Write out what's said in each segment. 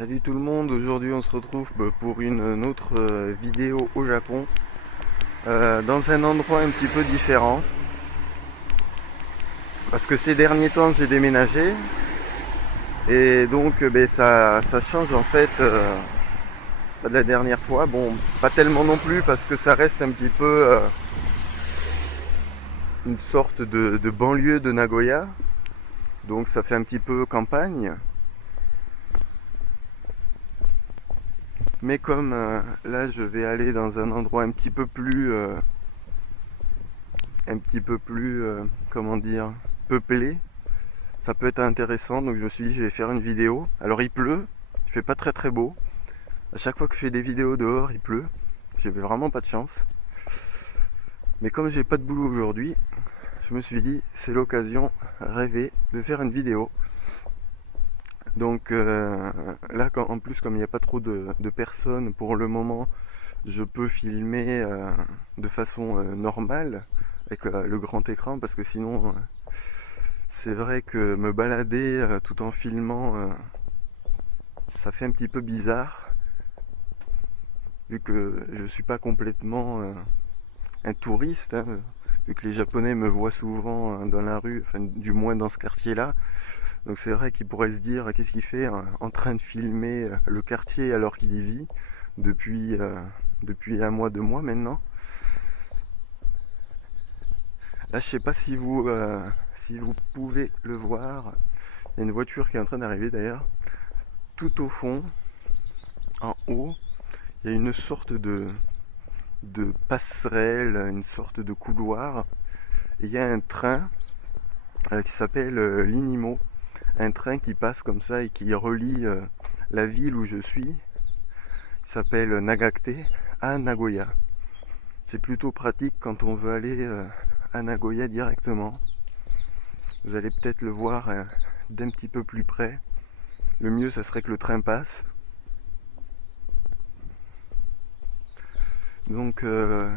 Salut tout le monde, aujourd'hui on se retrouve pour une autre vidéo au Japon, dans un endroit un petit peu différent, parce que ces derniers temps j'ai déménagé, et donc ça change en fait de la dernière fois. Bon, pas tellement non plus, parce que ça reste un petit peu une sorte de banlieue de Nagoya, donc ça fait un petit peu campagne. Mais comme là je vais aller dans un endroit un petit peu plus comment dire, peuplé, ça peut être intéressant, donc je me suis dit je vais faire une vidéo. Alors il pleut, il fait pas très très beau. À chaque fois que je fais des vidéos dehors, il pleut. J'ai vraiment pas de chance. Mais comme j'ai pas de boulot aujourd'hui, je me suis dit c'est l'occasion rêvée de faire une vidéo. Donc là, en plus, comme il n'y a pas trop de personnes pour le moment, je peux filmer de façon normale avec le grand écran, parce que sinon c'est vrai que me balader tout en filmant, ça fait un petit peu bizarre, vu que je suis pas complètement un touriste, hein, vu que les Japonais me voient souvent dans la rue, enfin du moins dans ce quartier-là. Donc c'est vrai qu'il pourrait se dire qu'est-ce qu'il fait en train de filmer le quartier alors qu'il y vit depuis un mois, 2 mois maintenant. Là je sais pas si vous pouvez le voir. Il y a une voiture qui est en train d'arriver d'ailleurs. Tout au fond, en haut, il y a une sorte de passerelle, une sorte de couloir. Et il y a un train qui s'appelle l'Inimo. Un train qui passe comme ça et qui relie la ville où je suis, qui s'appelle Nagate, à Nagoya. C'est plutôt pratique quand on veut aller à Nagoya directement. Vous allez peut-être le voir d'un petit peu plus près. Le mieux, ça serait que le train passe. Donc là,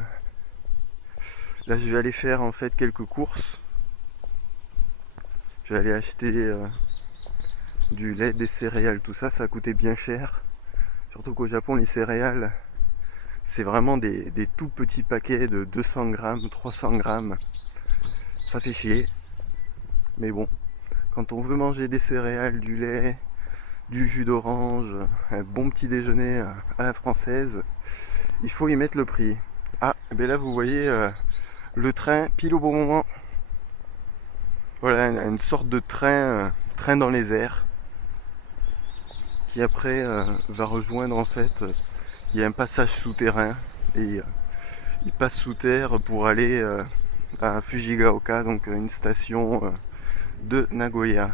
je vais aller faire en fait quelques courses. Je vais aller acheter du lait, des céréales, tout ça. Ça a coûté bien cher. Surtout qu'au Japon, les céréales, c'est vraiment des tout petits paquets de 200 grammes, 300 grammes. Ça fait chier. Mais bon, quand on veut manger des céréales, du lait, du jus d'orange, un bon petit déjeuner à la française, il faut y mettre le prix. Ah, et bien là vous voyez le train pile au bon moment. Voilà, une sorte de train dans les airs, qui après va rejoindre en fait, il y a un passage souterrain, et il passe sous terre pour aller à Fujigaoka, donc une station de Nagoya.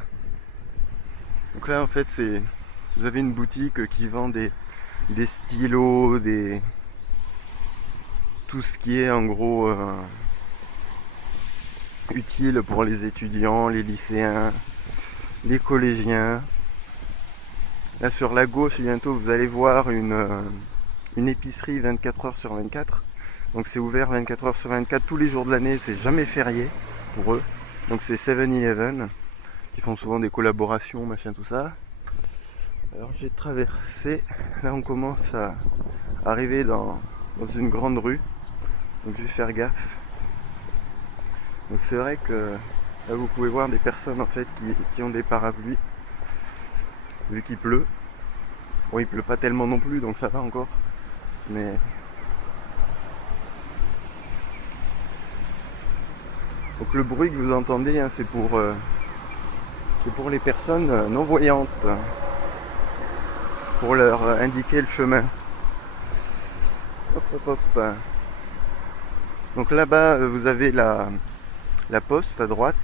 Donc là en fait vous avez une boutique qui vend des stylos, tout ce qui est en gros utile pour les étudiants, les lycéens, les collégiens. Là sur la gauche bientôt vous allez voir une épicerie 24 heures sur 24. Donc c'est ouvert 24 heures sur 24 tous les jours de l'année, c'est jamais férié pour eux. Donc c'est 7-Eleven qui font souvent des collaborations, machin tout ça. Alors j'ai traversé, là on commence à arriver dans une grande rue, donc je vais faire gaffe. Donc c'est vrai que là vous pouvez voir des personnes en fait qui ont des parapluies, vu qu'il pleut. Bon, il pleut pas tellement non plus, donc ça va encore, mais donc le bruit que vous entendez, hein, c'est pour les personnes non voyantes, pour leur indiquer le chemin. Hop hop hop. Donc là-bas vous avez la poste à droite,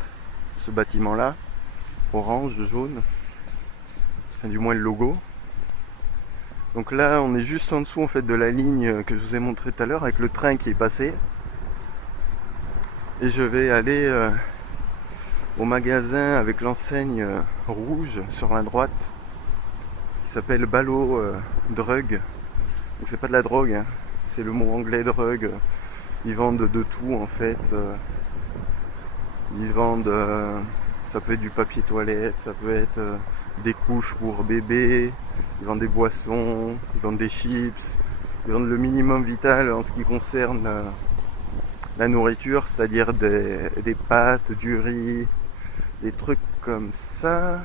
ce bâtiment là, orange, jaune, enfin, du moins le logo. Donc là on est juste en dessous en fait de la ligne que je vous ai montré tout à l'heure, avec le train qui est passé. Et je vais aller au magasin avec l'enseigne rouge sur la droite, qui s'appelle Balo Drug. Donc c'est pas de la drogue, hein, c'est le mot anglais drug. Ils vendent de tout en fait. Ils vendent, ça peut être du papier toilette, ça peut être des couches pour bébés, ils vendent des boissons, ils vendent des chips, ils vendent le minimum vital en ce qui concerne la nourriture, c'est-à-dire des pâtes, du riz, des trucs comme ça.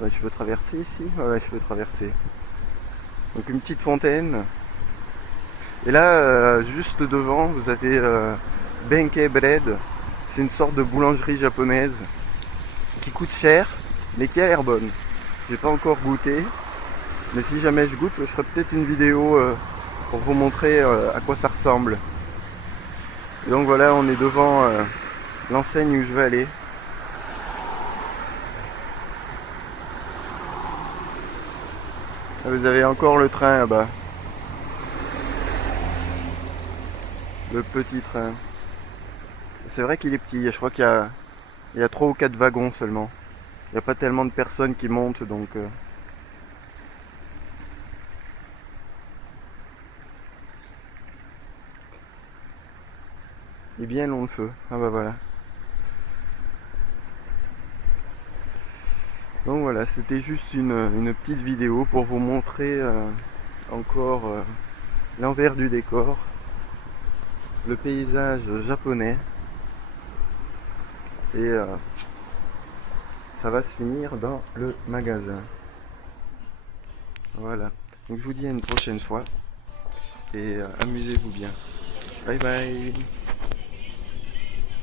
Ouais, je peux traverser ici? Ouais, je peux traverser. Donc une petite fontaine. Et là, juste devant, vous avez Benkei Bread. C'est une sorte de boulangerie japonaise qui coûte cher, mais qui a l'air bonne. J'ai pas encore goûté, mais si jamais je goûte, je ferai peut-être une vidéo pour vous montrer à quoi ça ressemble. Et donc voilà, on est devant l'enseigne où je vais aller. Vous avez encore le train là-bas. Le petit train. C'est vrai qu'il est petit, je crois qu'il y a 3 ou 4 wagons seulement. Il n'y a pas tellement de personnes qui montent, donc... Il est bien long le feu. Ah bah voilà. Donc voilà, c'était juste une petite vidéo pour vous montrer encore l'envers du décor, le paysage japonais. Et ça va se finir dans le magasin. Voilà. Donc je vous dis à une prochaine fois et amusez-vous bien. Bye bye.